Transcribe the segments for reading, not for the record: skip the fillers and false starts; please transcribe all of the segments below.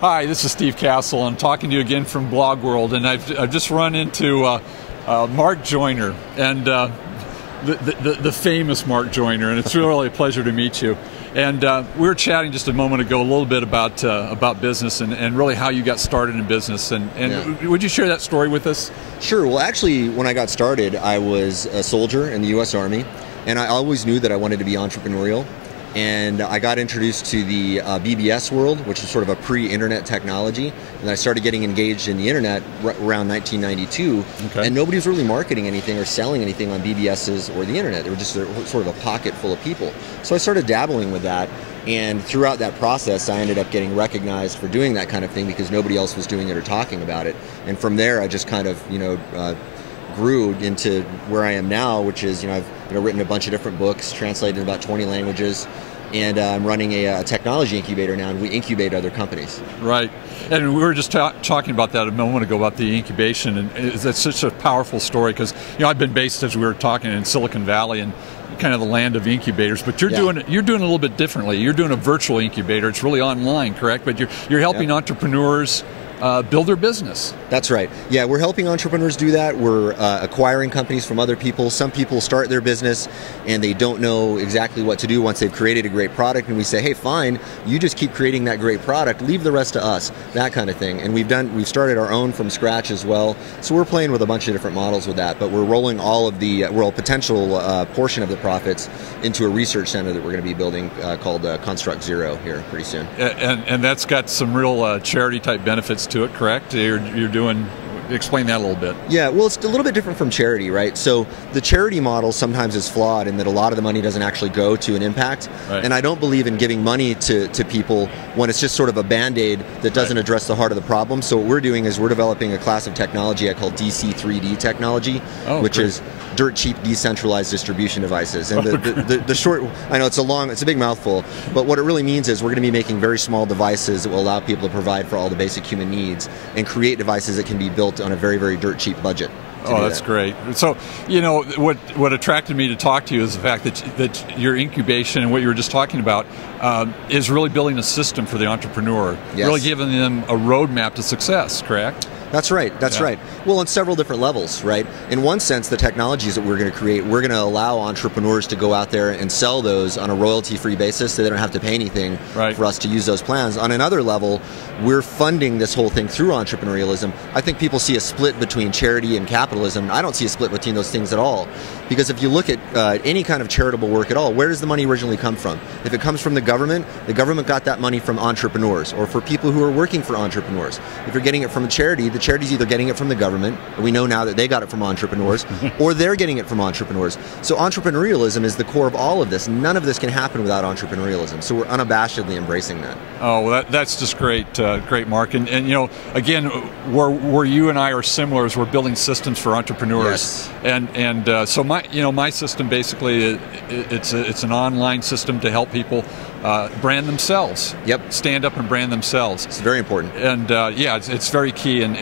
Hi, this is Steve Castle. I'm talking to you again from Blog World, and I've just run into Mark Joyner, and the famous Mark Joyner, and it's really a pleasure to meet you. And we were chatting just a moment ago a little bit about business and really how you got started in business. And Yeah. Would you share that story with us? Sure. Well, actually, when I got started, I was a soldier in the U.S. Army, and I always knew that I wanted to be entrepreneurial. And I got introduced to the BBS world, which is sort of a pre-internet technology. And I started getting engaged in the internet around 1992. Okay. And nobody was really marketing anything or selling anything on BBSs or the internet. They were just sort of a pocket full of people. So I started dabbling with that. And throughout that process, I ended up getting recognized for doing that kind of thing because nobody else was doing it or talking about it. And from there, I just kind of, grew into where I am now, which is, I've written a bunch of different books, translated in about 20 languages, and I'm running a technology incubator now, and we incubate other companies. Right. And we were just talking about that a moment ago, about the incubation, and it's such a powerful story because, I've been based, as we were talking, in Silicon Valley and kind of the land of incubators, but you're doing it a little bit differently. You're doing a virtual incubator. It's really online, correct? But you're helping entrepreneurs build their business. That's right. Yeah, we're helping entrepreneurs do that. We're acquiring companies from other people. Some people start their business and they don't know exactly what to do once they've created a great product, and we say, hey, fine, you just keep creating that great product, leave the rest to us, that kind of thing. And we've started our own from scratch as well. So we're playing with a bunch of different models with that, but we're rolling all of the potential portion of the profits into a research center that we're going to be building called Construct Zero here pretty soon. And that's got some real charity type benefits to it, correct? You're doing, explain that a little bit. Yeah, well, it's a little bit different from charity, right? So the charity model sometimes is flawed in that a lot of the money doesn't actually go to an impact. Right. And I don't believe in giving money to people when it's just sort of a Band-Aid that doesn't address the heart of the problem. So what we're doing is we're developing a class of technology I call DC3D technology, which is dirt cheap decentralized distribution devices. And the short, I know it's a big mouthful, but what it really means is we're going to be making very small devices that will allow people to provide for all the basic human needs and create devices that can be built on a very, very dirt cheap budget. Oh, that's great. So, what attracted me to talk to you is the fact that your incubation and what you were just talking about is really building a system for the entrepreneur, really giving them a roadmap to success, correct? That's right. That's right. Well, on several different levels, right? In one sense, the technologies that we're going to create, we're going to allow entrepreneurs to go out there and sell those on a royalty-free basis, so they don't have to pay anything for us to use those plans. On another level, we're funding this whole thing through entrepreneurialism. I think people see a split between charity and capitalism. I don't see a split between those things at all, because if you look at any kind of charitable work at all, where does the money originally come from? If it comes from the government got that money from entrepreneurs or for people who are working for entrepreneurs. If you're getting it from a charity, the charity's either getting it from the government, and we know now that they got it from entrepreneurs, or they're getting it from entrepreneurs. So entrepreneurialism is the core of all of this. None of this can happen without entrepreneurialism. So we're unabashedly embracing that. Oh, well, that's just great, great, Mark. And again, where you and I are similar is we're building systems for entrepreneurs. Yes. And so my system basically it's an online system to help people brand themselves. Yep. Stand up and brand themselves. It's very important. And it's very key. And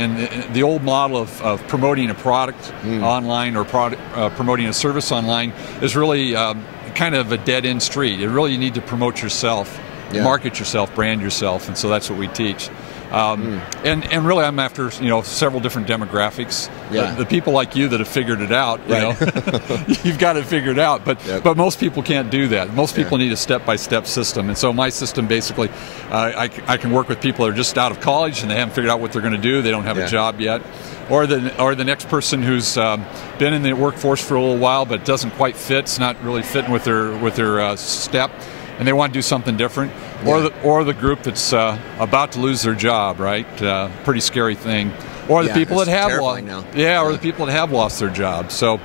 the old model of promoting a product online or promoting a service online is really kind of a dead-end street. You need to promote yourself, market yourself, brand yourself, and so that's what we teach. And really, I'm after several different demographics. The people like you that have figured it out. You've got it figured out. But most people can't do that. Most people need a step-by-step system. And so my system basically, I can work with people that are just out of college and they haven't figured out what they're going to do. They don't have a job yet, or the next person who's been in the workforce for a little while but doesn't quite fit. It's not really fitting with their step, and they want to do something different, or the group that's about to lose their job, right? Pretty scary thing. Or the people that have lost, or the people that have lost their job. So,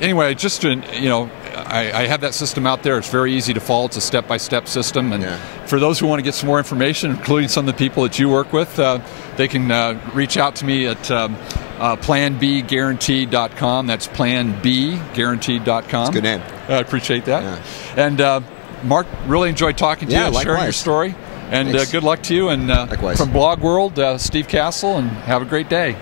anyway, just I have that system out there. It's very easy to follow. It's a step-by-step system, and for those who want to get some more information, including some of the people that you work with, they can reach out to me at planbguaranteed.com. That's planbguaranteed.com. That's a good name. I appreciate that. And Mark, really enjoyed talking to you and sharing your story. And good luck to you. And from Blog World, Steve Castle, and have a great day.